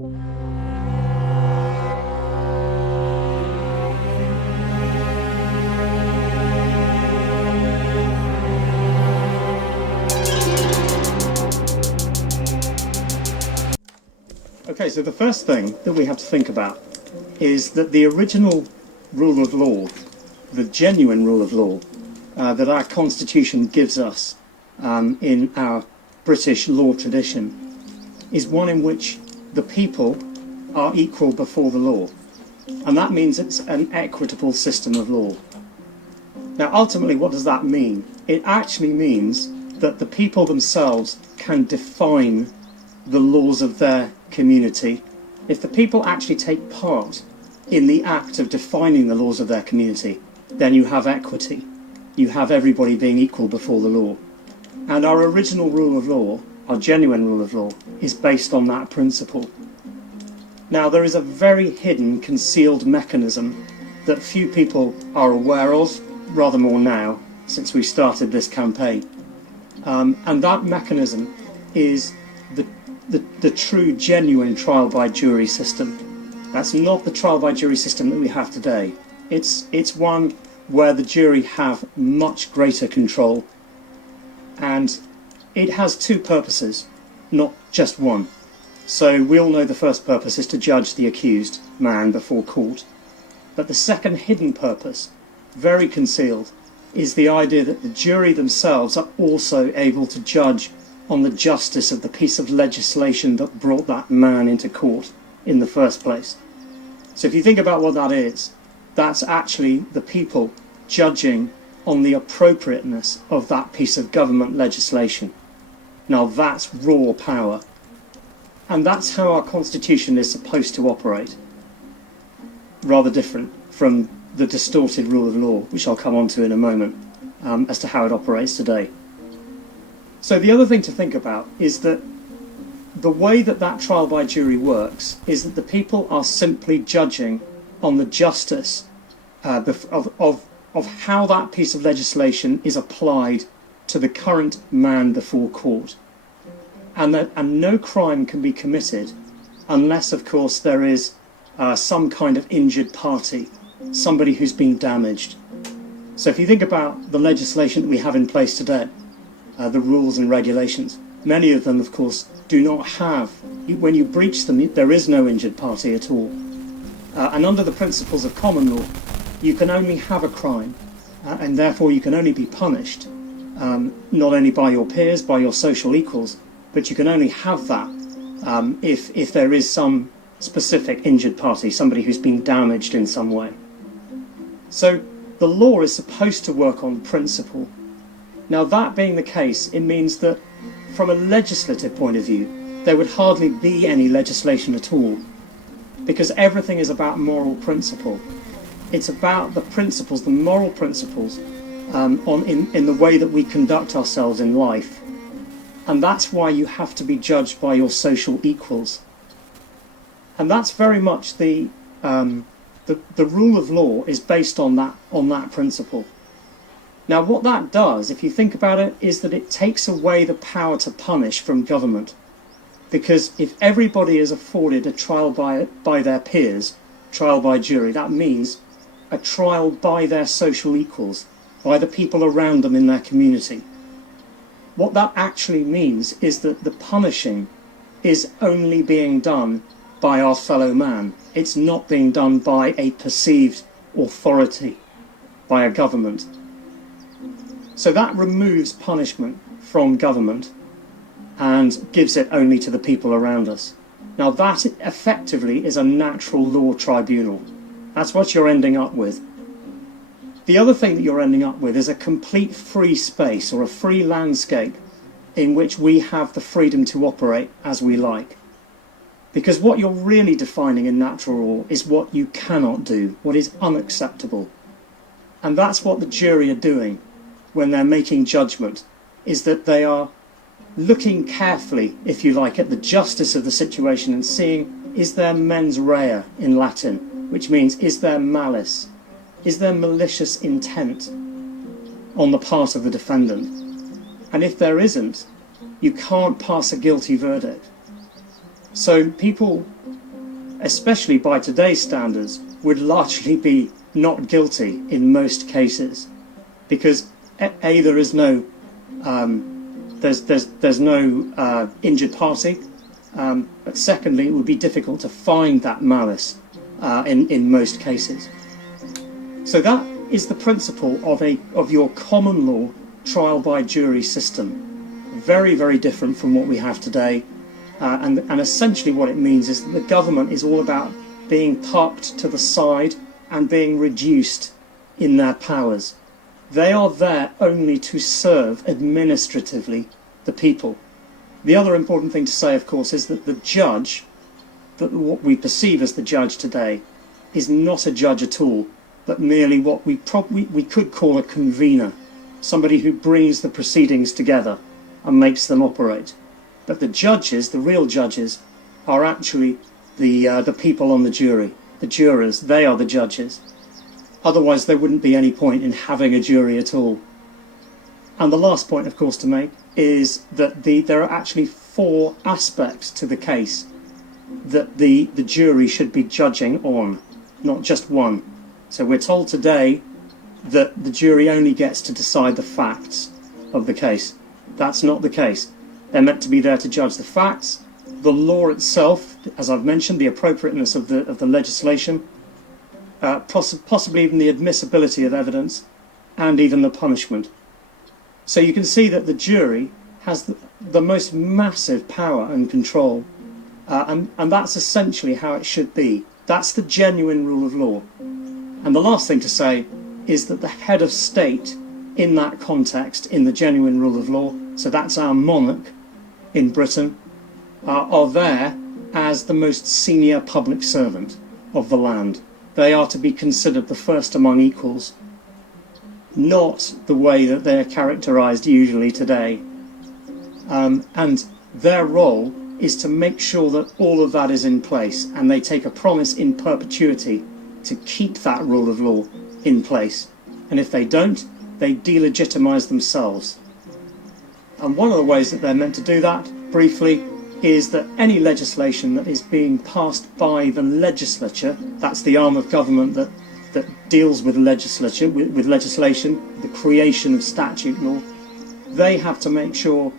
Okay, so the first thing that we have to think about is that the original rule of law, the genuine rule of law that our constitution gives us in our British law tradition is one in which the people are equal before the law. And that means it's an equitable system of law. Now, ultimately, what does that mean? It actually means that the people themselves can define the laws of their community. If the people actually take part in the act of defining the laws of their community, then you have equity. You have everybody being equal before the law. And our original rule of law, our genuine rule of law, is based on that principle. Now, there is a very hidden, concealed mechanism that few people are aware of, rather more now, since we started this campaign. And that mechanism is the true, genuine trial by jury system. That's not the trial by jury system that we have today. It's one where the jury have much greater control, and it has two purposes, not just one. So we all know the first purpose is to judge the accused man before court. But the second hidden purpose, very concealed, is the idea that the jury themselves are also able to judge on the justice of the piece of legislation that brought that man into court in the first place. So if you think about what that is, that's actually the people judging on the appropriateness of that piece of government legislation. Now that's raw power. And that's how our constitution is supposed to operate. Rather different from the distorted rule of law, which I'll come on to in a moment, as to how it operates today. So the other thing to think about is that the way that that trial by jury works is that the people are simply judging on the justice of how that piece of legislation is applied to the current man before court. And no crime can be committed unless, of course, there is some kind of injured party, somebody who's been damaged. So if you think about the legislation that we have in place today, the rules and regulations, many of them, of course, do not have, when you breach them, there is no injured party at all. And under the principles of common law, you can only have a crime, and therefore you can only be punished, not only by your peers, by your social equals, but you can only have that if there is some specific injured party, somebody who's been damaged in some way. So the law is supposed to work on principle. Now, that being the case, it means that from a legislative point of view, there would hardly be any legislation at all, because everything is about moral principle. It's about the principles, the moral principles, in the way that we conduct ourselves in life. And that's why you have to be judged by your social equals. And that's very much the rule of law is based on that principle. Now, what that does, if you think about it, is that it takes away the power to punish from government. Because if everybody is afforded a trial by their peers, trial by jury, that means a trial by their social equals, by the people around them in their community. What that actually means is that the punishing is only being done by our fellow man. It's not being done by a perceived authority, by a government. So that removes punishment from government and gives it only to the people around us. Now that effectively is a natural law tribunal. That's what you're ending up with. The other thing that you're ending up with is a complete free space or a free landscape in which we have the freedom to operate as we like. Because what you're really defining in natural law is what you cannot do, what is unacceptable. And that's what the jury are doing when they're making judgment, is that they are looking carefully, if you like, at the justice of the situation and seeing, is there mens rea in Latin, which means is there malice? Is there malicious intent on the part of the defendant? And if there isn't, you can't pass a guilty verdict. So people especially by today's standards, would largely be not guilty in most cases, because A, there is no there's no injured party, but secondly, it would be difficult to find that malice in most cases. So that is the principle of your common law trial by jury system. Very, very different from what we have today. And essentially what it means is that the government is all about being parked to the side and being reduced in their powers. They are there only to serve administratively the people. The other important thing to say, of course, is that the judge, that what we perceive as the judge today, is not a judge at all, but merely what we could call a convener, somebody who brings the proceedings together and makes them operate. But the judges, the real judges, are actually the people on the jury, the jurors. They are the judges. Otherwise, there wouldn't be any point in having a jury at all. And the last point, of course, to make is that there are actually 4 aspects to the case that the jury should be judging on, not just one. So we're told today that the jury only gets to decide the facts of the case. That's not the case. They're meant to be there to judge the facts, the law itself, as I've mentioned, the appropriateness of the legislation, possibly even the admissibility of evidence, and even the punishment. So you can see that the jury has the most massive power and control, and that's essentially how it should be. That's the genuine rule of law. And the last thing to say is that the head of state in that context, in the genuine rule of law, so that's our monarch in Britain, are there as the most senior public servant of the land. They are to be considered the first among equals, not the way that they're characterised usually today. And their role is to make sure that all of that is in place, and they take a promise in perpetuity to keep that rule of law in place. And if they don't, they delegitimise themselves. And one of the ways that they're meant to do that, briefly, is that any legislation that is being passed by the legislature, that's the arm of government that deals with legislation, the creation of statute law, they have to make sure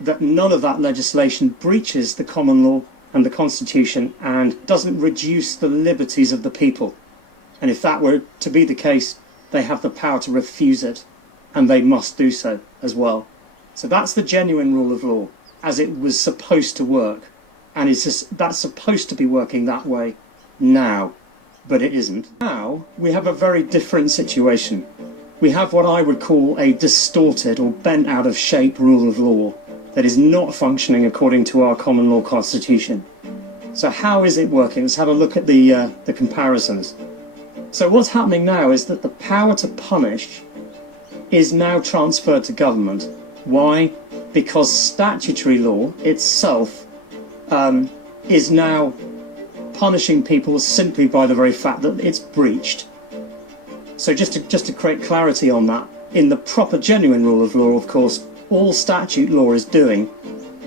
that none of that legislation breaches the common law and the Constitution and doesn't reduce the liberties of the people. And if that were to be the case, they have the power to refuse it, and they must do so as well. So that's the genuine rule of law, as it was supposed to work, and that's supposed to be working that way now, but it isn't. Now we have a very different situation. We have what I would call a distorted or bent out of shape rule of law that is not functioning according to our common law constitution. So how is it working? Let's have a look at the comparisons. So what's happening now is that the power to punish is now transferred to government. Why? Because statutory law itself is now punishing people simply by the very fact that it's breached. So just to create clarity on that, in the proper genuine rule of law, of course, all statute law is doing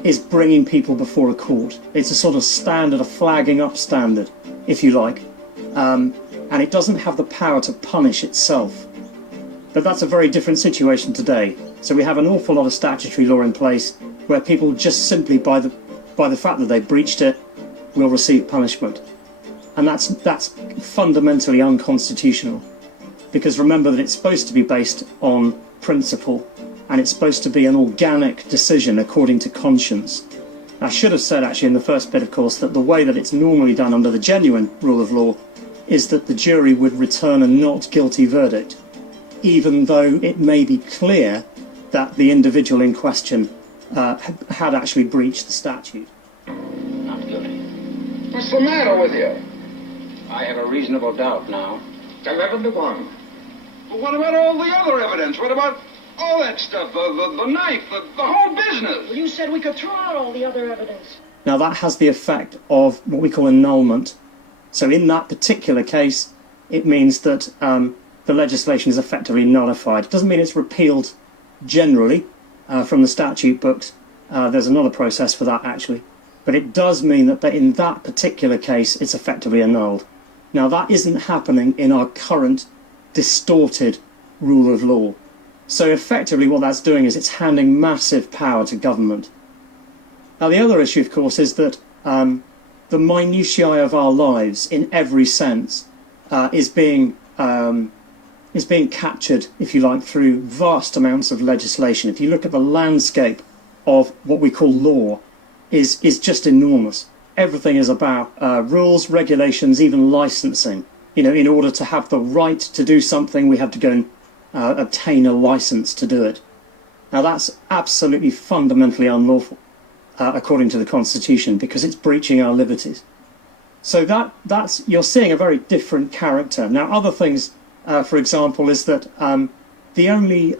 is bringing people before a court. It's a sort of standard, a flagging up standard, if you like, and it doesn't have the power to punish itself. But that's a very different situation today. So we have an awful lot of statutory law in place where people just simply by the fact that they breached it will receive punishment. And that's fundamentally unconstitutional, because remember that it's supposed to be based on principle, and it's supposed to be an organic decision according to conscience. I should have said actually in the first bit, of course, that the way that it's normally done under the genuine rule of law is that the jury would return a not guilty verdict, even though it may be clear that the individual in question had actually breached the statute. Not guilty. What's the matter with you? I have a reasonable doubt now. 11-1. But what about all the other evidence? What about all that stuff? The knife, the whole business? Well, you said we could throw out all the other evidence. Now that has the effect of what we call annulment. So in that particular case, it means that the legislation is effectively nullified. It doesn't mean it's repealed generally from the statute books. There's another process for that actually. but it does mean that in that particular case, it's effectively annulled. Now, that isn't happening in our current distorted rule of law. So effectively what that's doing is it's handing massive power to government. Now, the other issue, of course, is that the minutiae of our lives, in every sense, is being captured, if you like, through vast amounts of legislation. If you look at the landscape of what we call law, is just enormous. Everything is about rules, regulations, even licensing. You know, in order to have the right to do something, we have to go and obtain a license to do it. Now, that's absolutely fundamentally unlawful, according to the Constitution, because it's breaching our liberties. So that's you're seeing a very different character. Now, other things, for example, is that the only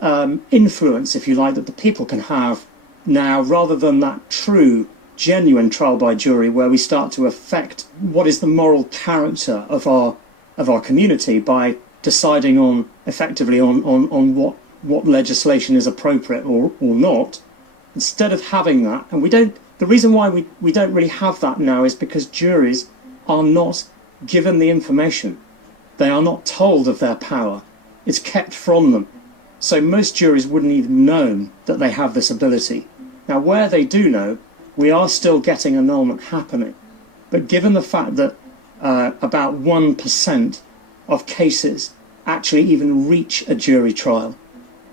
influence, if you like, that the people can have now, rather than that true, genuine trial by jury, where we start to affect what is the moral character of our community by deciding on effectively on what legislation is appropriate or not, instead of having that, and the reason why we don't really have that now is because juries are not given the information. They are not told of their power. It's kept from them. So most juries wouldn't even know that they have this ability. Now, where they do know, we are still getting annulment happening. But given the fact that about 1% of cases actually even reach a jury trial,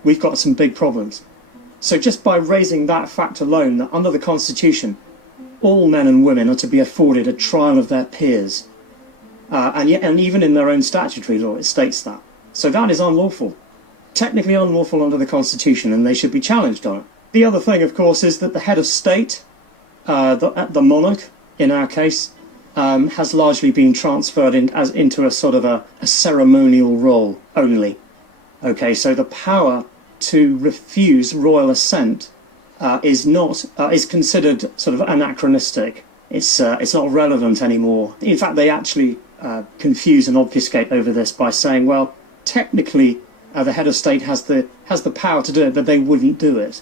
we've got some big problems. So just by raising that fact alone, that under the Constitution, all men and women are to be afforded a trial of their peers. And even in their own statutory law, it states that. So that is unlawful. Technically unlawful under the Constitution, and they should be challenged on it. The other thing, of course, is that the head of state, the monarch, in our case, has largely been transferred into a sort of a ceremonial role only. Okay, so the power to refuse royal assent is considered sort of anachronistic. It's not relevant anymore. In fact, they actually confuse and obfuscate over this by saying, well, technically the head of state has the power to do it, but they wouldn't do it.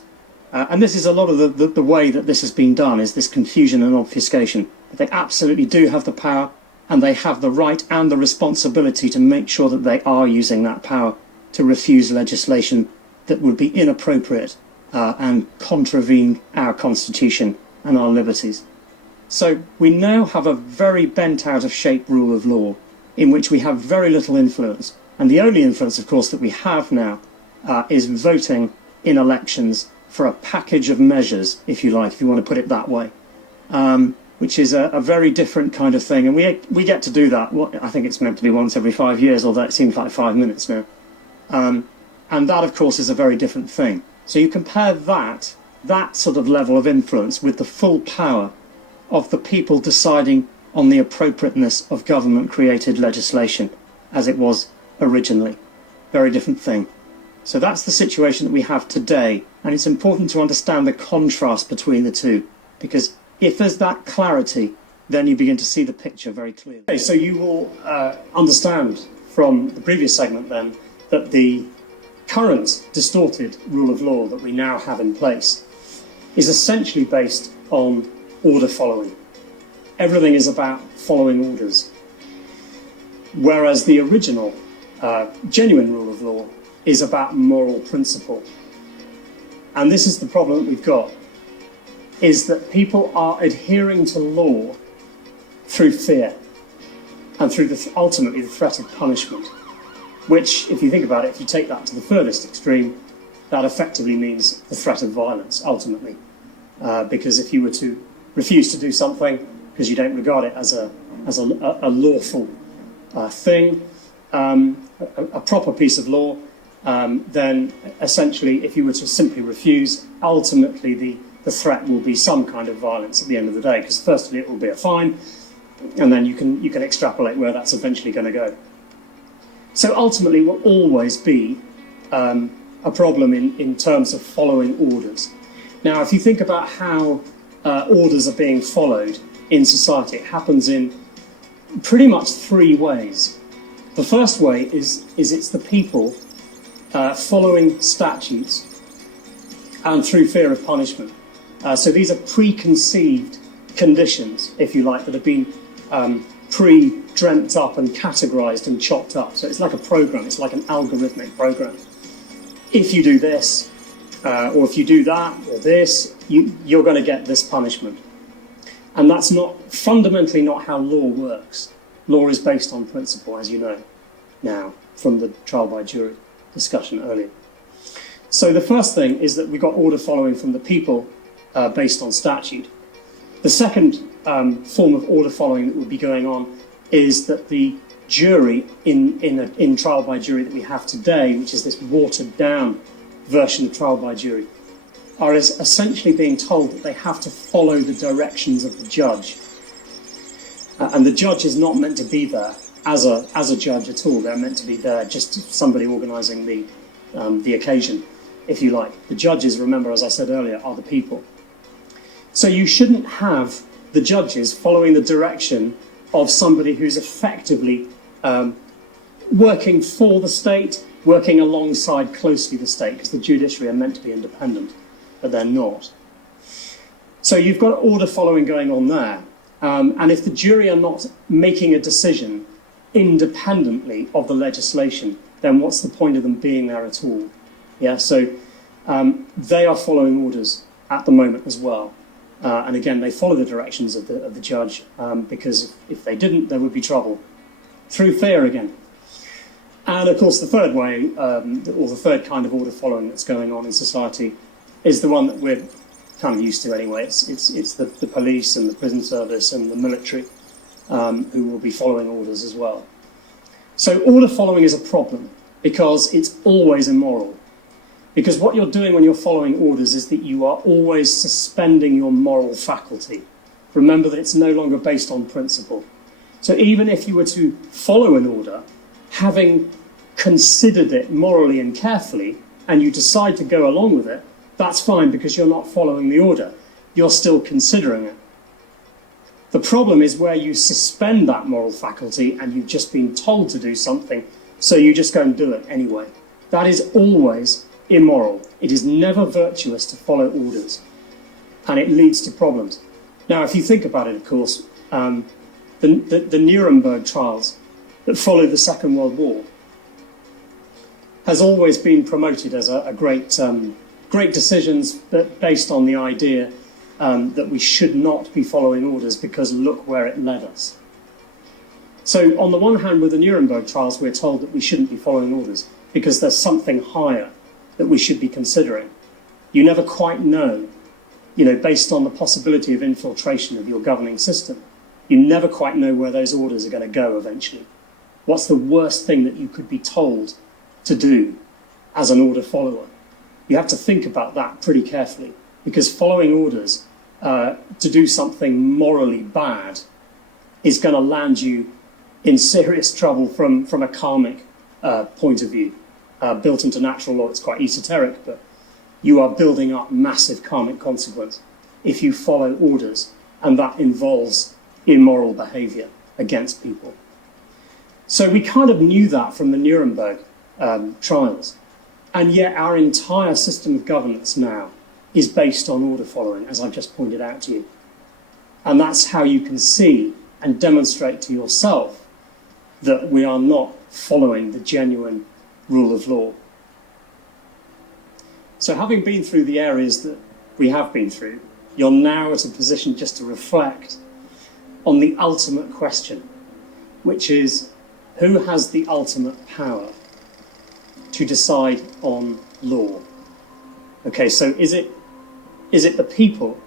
And this is a lot of the way that this has been done, is this confusion and obfuscation. But they absolutely do have the power, and they have the right and the responsibility to make sure that they are using that power to refuse legislation that would be inappropriate and contravene our Constitution and our liberties. So we now have a very bent out of shape rule of law in which we have very little influence. And the only influence, of course, that we have now is voting in elections for a package of measures, if you like, if you want to put it that way, which is a very different kind of thing. And we get to do that. I think it's meant to be once every 5 years, although it seems like 5 minutes now. And that, of course, is a very different thing. So you compare that sort of level of influence with the full power of the people deciding on the appropriateness of government-created legislation, as it was originally. Very different thing. So that's the situation that we have today, and it's important to understand the contrast between the two, because if there's that clarity, then you begin to see the picture very clearly. Okay, so you will understand from the previous segment then that the current distorted rule of law that we now have in place is essentially based on order following. Everything is about following orders, whereas the original genuine rule of law is about moral principle. And this is the problem that we've got, is that people are adhering to law through fear and through ultimately the threat of punishment, which, if you think about it, if you take that to the furthest extreme, that effectively means the threat of violence, ultimately. Because if you were to refuse to do something because you don't regard it as a lawful thing, a proper piece of law, then essentially if you were to simply refuse, ultimately the threat will be some kind of violence at the end of the day, because firstly it will be a fine, and then you can extrapolate where that's eventually going to go. So ultimately it will always be a problem in terms of following orders. Now, if you think about how orders are being followed in society, it happens in pretty much three ways. The first way is it's the people following statutes and through fear of punishment. So these are preconceived conditions, if you like, that have been pre-dreamt up and categorized and chopped up. So it's like a program, it's like an algorithmic program. If you do this, or if you do that, or this, you're going to get this punishment. And that's fundamentally not how law works. Law is based on principle, as you know now, from the trial by jury discussion earlier. So the first thing is that we got order following from the people based on statute. The second form of order following that would be going on is that the jury in trial by jury that we have today, which is this watered down version of trial by jury, are essentially being told that they have to follow the directions of the judge. And the judge is not meant to be there as a judge at all. They're meant to be there just somebody organising the occasion, if you like. The judges, remember, as I said earlier, are the people. So you shouldn't have the judges following the direction of somebody who's effectively working for the state, working alongside closely the state, because the judiciary are meant to be independent, but they're not. So you've got order following going on there. And if the jury are not making a decision independently of the legislation, then what's the point of them being there at all? Yeah, so they are following orders at the moment as well. And again, they follow the directions of the judge, because if they didn't, there would be trouble. Through fear again. And of course, the third way, or the third kind of order following that's going on in society is the one that we're kind of used to anyway. It's the police and the prison service and the military who will be following orders as well. So order following is a problem because it's always immoral. Because what you're doing when you're following orders is that you are always suspending your moral faculty. Remember that it's no longer based on principle. So even if you were to follow an order, having considered it morally and carefully, and you decide to go along with it, that's fine because you're not following the order. You're still considering it. The problem is where you suspend that moral faculty and you've just been told to do something, so you just go and do it anyway. That is always immoral. It is never virtuous to follow orders, and it leads to problems. Now, if you think about it, of course, the Nuremberg trials that followed the Second World War has always been promoted as a great decisions based on the idea that we should not be following orders because look where it led us. So on the one hand, with the Nuremberg trials, we're told that we shouldn't be following orders because there's something higher that we should be considering. You never quite know, based on the possibility of infiltration of your governing system, you never quite know where those orders are going to go eventually. What's the worst thing that you could be told to do as an order follower? You have to think about that pretty carefully, because following orders to do something morally bad is going to land you in serious trouble from a karmic point of view. Built into natural law, it's quite esoteric, but you are building up massive karmic consequence if you follow orders, and that involves immoral behavior against people. So we kind of knew that from the Nuremberg trials. And yet our entire system of governance now is based on order following, as I've just pointed out to you. And that's how you can see and demonstrate to yourself that we are not following the genuine rule of law. So having been through the areas that we have been through, you're now at a position just to reflect on the ultimate question, which is, who has the ultimate power to decide on law? Okay, so is it the people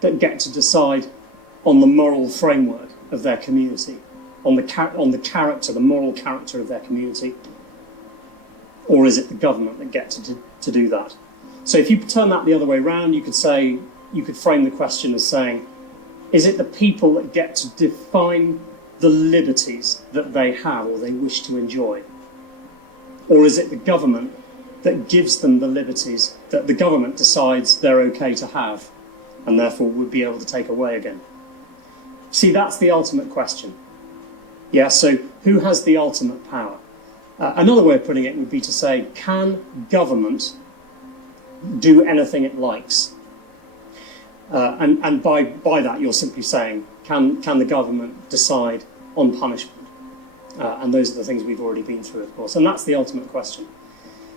that get to decide on the moral framework of their community, on the character, the moral character of their community? Or is it the government that gets to do that? So if you turn that the other way around, you could frame the question as saying, is it the people that get to define the liberties that they have or they wish to enjoy? Or is it the government that gives them the liberties that the government decides they're okay to have and therefore would be able to take away again? See, that's the ultimate question. Yeah, so who has the ultimate power? Another way of putting it would be to say, can government do anything it likes? And by that, you're simply saying, can the government decide on punishment? And those are the things we've already been through, of course. And that's the ultimate question.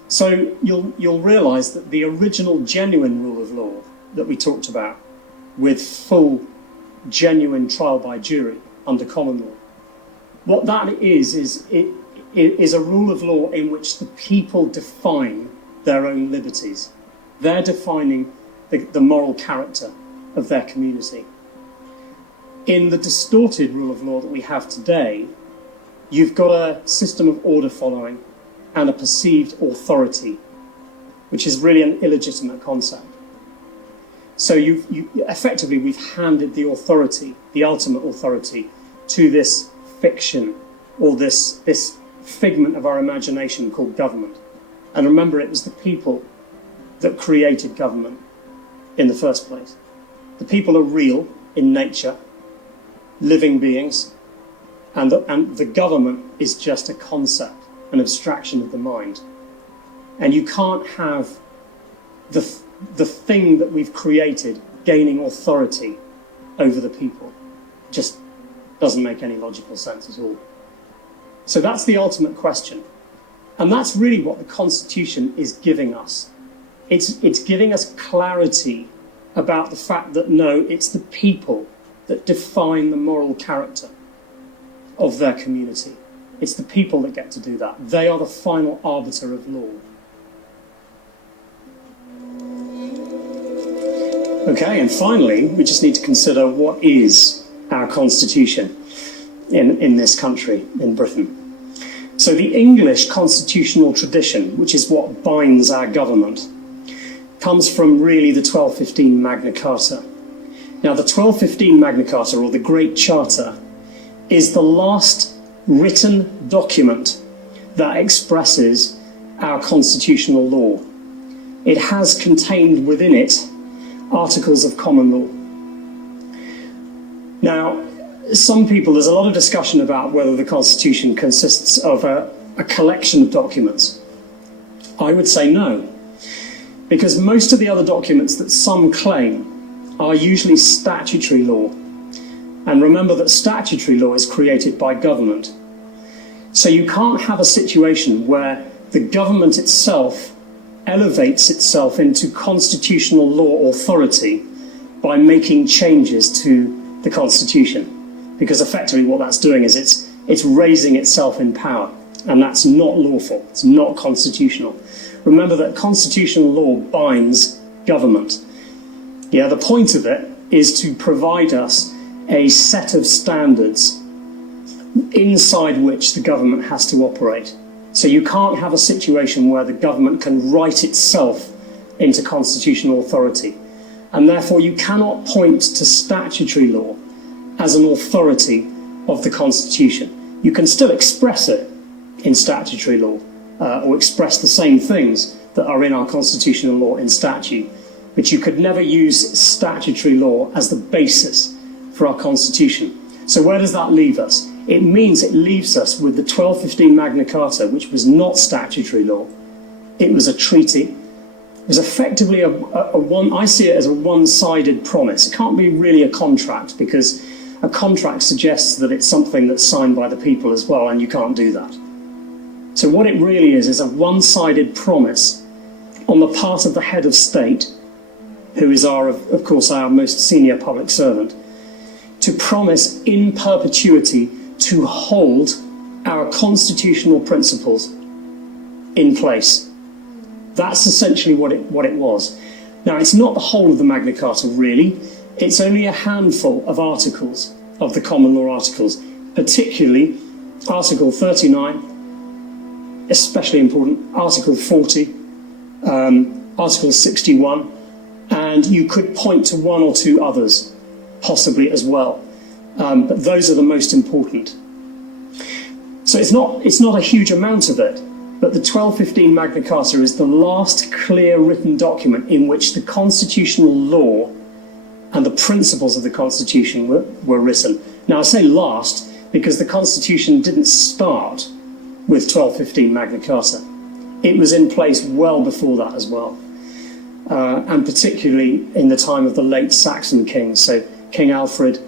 So you'll realise that the original genuine rule of law that we talked about, with full, genuine trial by jury under common law, what that is a rule of law in which the people define their own liberties. They're defining the moral character of their community. In the distorted rule of law that we have today, you've got a system of order following and a perceived authority, which is really an illegitimate concept. So effectively, we've handed the authority, the ultimate authority, to this fiction or this figment of our imagination called government. And remember, it was the people that created government in the first place. The people are real in nature, living beings, and the government is just a concept, an abstraction of the mind. And you can't have the thing that we've created gaining authority over the people. Just doesn't make any logical sense at all. So that's the ultimate question. And that's really what the Constitution is giving us. It's giving us clarity about the fact that no, it's the people that define the moral character of their community. It's the people that get to do that. They are the final arbiter of law. Okay, and finally, we just need to consider what is our constitution in this country, in Britain. So the English constitutional tradition, which is what binds our government, comes from really the 1215 Magna Carta. Now, the 1215 Magna Carta, or the Great Charter, is the last written document that expresses our constitutional law. It has contained within it articles of common law. Now, some people, there's a lot of discussion about whether the Constitution consists of a collection of documents. I would say no, because most of the other documents that some claim are usually statutory law. And remember that statutory law is created by government. So you can't have a situation where the government itself elevates itself into constitutional law authority by making changes to the Constitution, because effectively what that's doing is it's raising itself in power, and that's not lawful, it's not constitutional. Remember that constitutional law binds government. Yeah, the point of it is to provide us a set of standards inside which the government has to operate. So you can't have a situation where the government can write itself into constitutional authority. And therefore you cannot point to statutory law as an authority of the Constitution. You can still express it in statutory law, or express the same things that are in our constitutional law in statute, but you could never use statutory law as the basis for our Constitution. So where does that leave us? It means it leaves us with the 1215 Magna Carta, which was not statutory law. It was a treaty. It was effectively I see it as a one-sided promise. It can't be really a contract, because a contract suggests that it's something that's signed by the people as well, and you can't do that. So what it really is a one-sided promise on the part of the head of state, who is of course our most senior public servant, to promise in perpetuity to hold our constitutional principles in place. That's essentially what it was. Now, it's not the whole of the Magna Carta, really. It's only a handful of articles, of the common law articles, particularly Article 39, especially important, Article 40, Article 61, and you could point to one or two others, possibly as well. But those are the most important. So it's not a huge amount of it, but the 1215 Magna Carta is the last clear written document in which the constitutional law and the principles of the Constitution were written. Now, I say last because the Constitution didn't start with 1215 Magna Carta. It was in place well before that as well. and particularly in the time of the late Saxon kings, so King Alfred,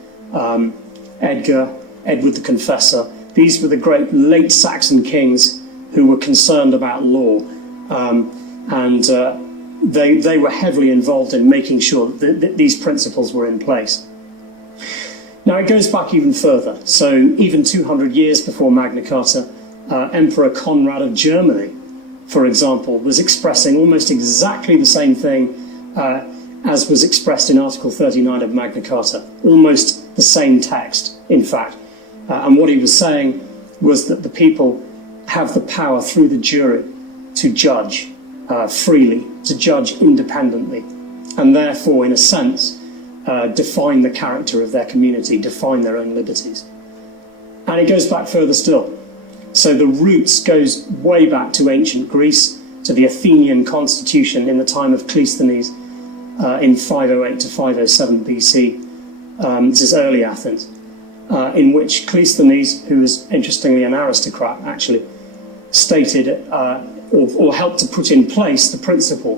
Edgar, Edward the Confessor. These were the great late Saxon kings who were concerned about law, and they were heavily involved in making sure that these principles were in place. Now it goes back even further. So even 200 years before Magna Carta, Emperor Conrad of Germany, for example, was expressing almost exactly the same thing as was expressed in Article 39 of Magna Carta, almost the same text, in fact. And what he was saying was that the people have the power through the jury to judge freely, to judge independently, and therefore, in a sense, define the character of their community, define their own liberties. And it goes back further still. So the roots goes way back to ancient Greece, to the Athenian constitution in the time of Cleisthenes in 508 to 507 BC. This is early Athens, in which Cleisthenes, who was interestingly an aristocrat actually, stated or helped to put in place the principle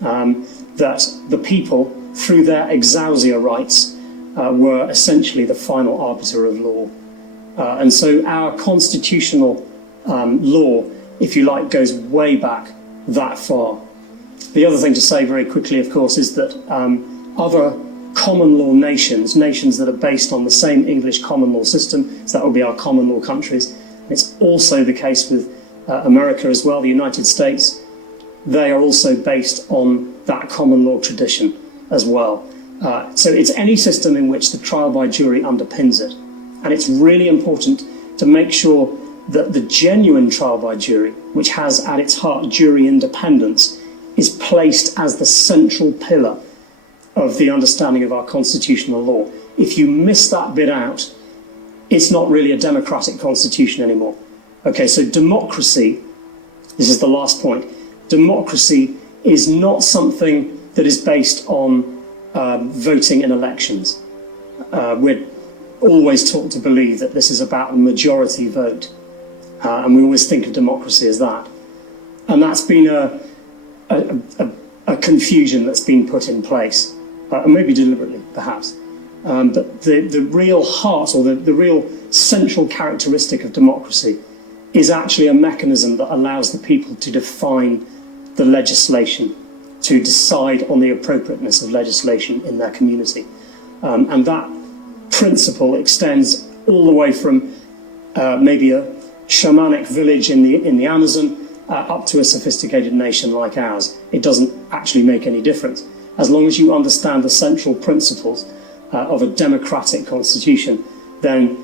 that the people, through their exousia rights, were essentially the final arbiter of law. And so our constitutional law, if you like, goes way back that far. The other thing to say very quickly, of course, is that other common law nations that are based on the same English common law system, so that would be our common law countries. It's also the case with America as well, the United States. They are also based on that common law tradition as well. So it's any system in which the trial by jury underpins it. And it's really important to make sure that the genuine trial by jury, which has at its heart jury independence, is placed as the central pillar of the understanding of our constitutional law. If you miss that bit out, it's not really a democratic constitution anymore. Okay, so democracy, this is the last point, democracy is not something that is based on voting in elections. We're always taught to believe that this is about a majority vote, and we always think of democracy as that. And that's been a confusion that's been put in place, and maybe deliberately, perhaps. But the real heart, or the real central characteristic of democracy, is actually a mechanism that allows the people to define the legislation, to decide on the appropriateness of legislation in their community. And that principle extends all the way from maybe a shamanic village in the Amazon up to a sophisticated nation like ours. It doesn't actually make any difference. As long as you understand the central principles of a democratic constitution, then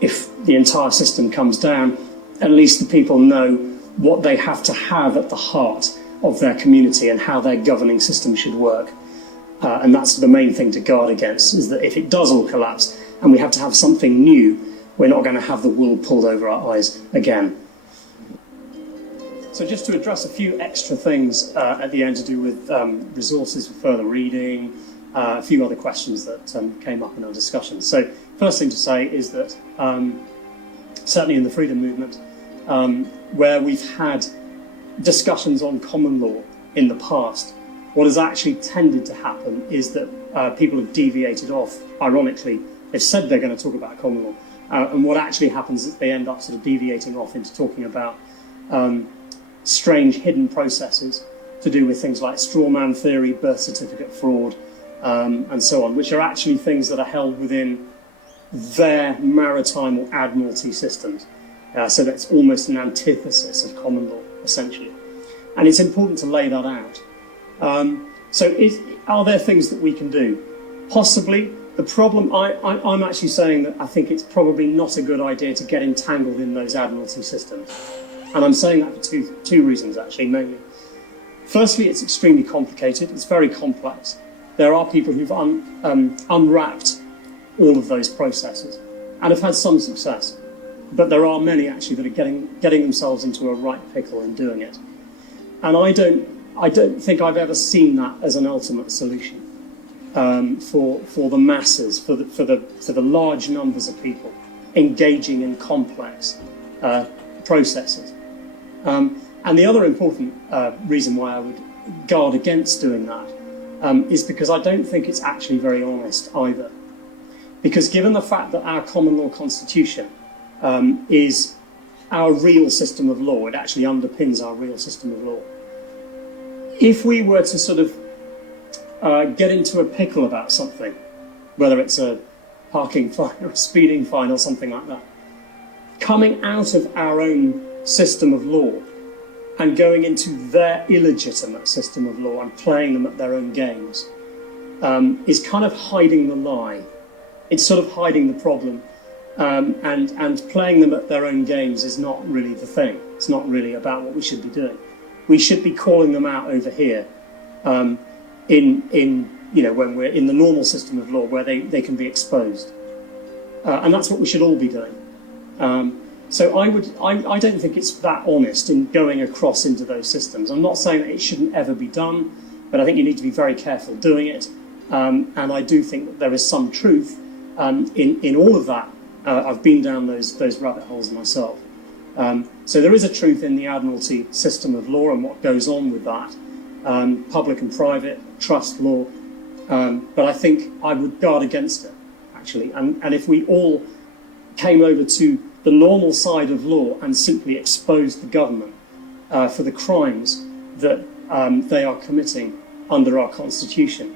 if the entire system comes down, at least the people know what they have to have at the heart of their community and how their governing system should work. And that's the main thing to guard against, is that if it does all collapse and we have to have something new, we're not going to have the wool pulled over our eyes again. So just to address a few extra things at the end to do with resources for further reading, a few other questions that came up in our discussion. So first thing to say is that certainly in the freedom movement, where we've had discussions on common law in the past, what has actually tended to happen is that people have deviated off. Ironically, they've said they're going to talk about common law, and what actually happens is they end up sort of deviating off into talking about strange hidden processes to do with things like straw man theory, birth certificate fraud, and so on, which are actually things that are held within their maritime or admiralty systems. So that's almost an antithesis of common law, essentially. And it's important to lay that out. Are there things that we can do? Possibly. The problem, I'm actually saying that I think it's probably not a good idea to get entangled in those admiralty systems. And I'm saying that for two reasons, actually, mainly. Firstly, it's extremely complicated. It's very complex. There are people who've unwrapped all of those processes and have had some success. But there are many, actually, that are getting themselves into a right pickle in doing it. And I don't think I've ever seen that as an ultimate solution for the masses, for the large numbers of people engaging in complex processes. And the other important reason why I would guard against doing that is because I don't think it's actually very honest either. Because given the fact that our common law constitution is our real system of law, it actually underpins our real system of law. If we were to sort of get into a pickle about something, whether it's a parking fine or a speeding fine or something like that, coming out of our own system of law and going into their illegitimate system of law and playing them at their own games is kind of hiding the lie. It's sort of hiding the problem, and playing them at their own games is not really the thing. It's not really about what we should be doing. We should be calling them out over here when we're in the normal system of law where they can be exposed. And that's what we should all be doing. So I don't think it's that honest in going across into those systems. I'm not saying that it shouldn't ever be done, but I think you need to be very careful doing it. And I do think that there is some truth in all of that. I've been down those rabbit holes myself. So there is a truth in the Admiralty system of law and what goes on with that, public and private, trust law. But I think I would guard against it, actually. And if we all came over to the normal side of law and simply exposed the government for the crimes that they are committing under our constitution,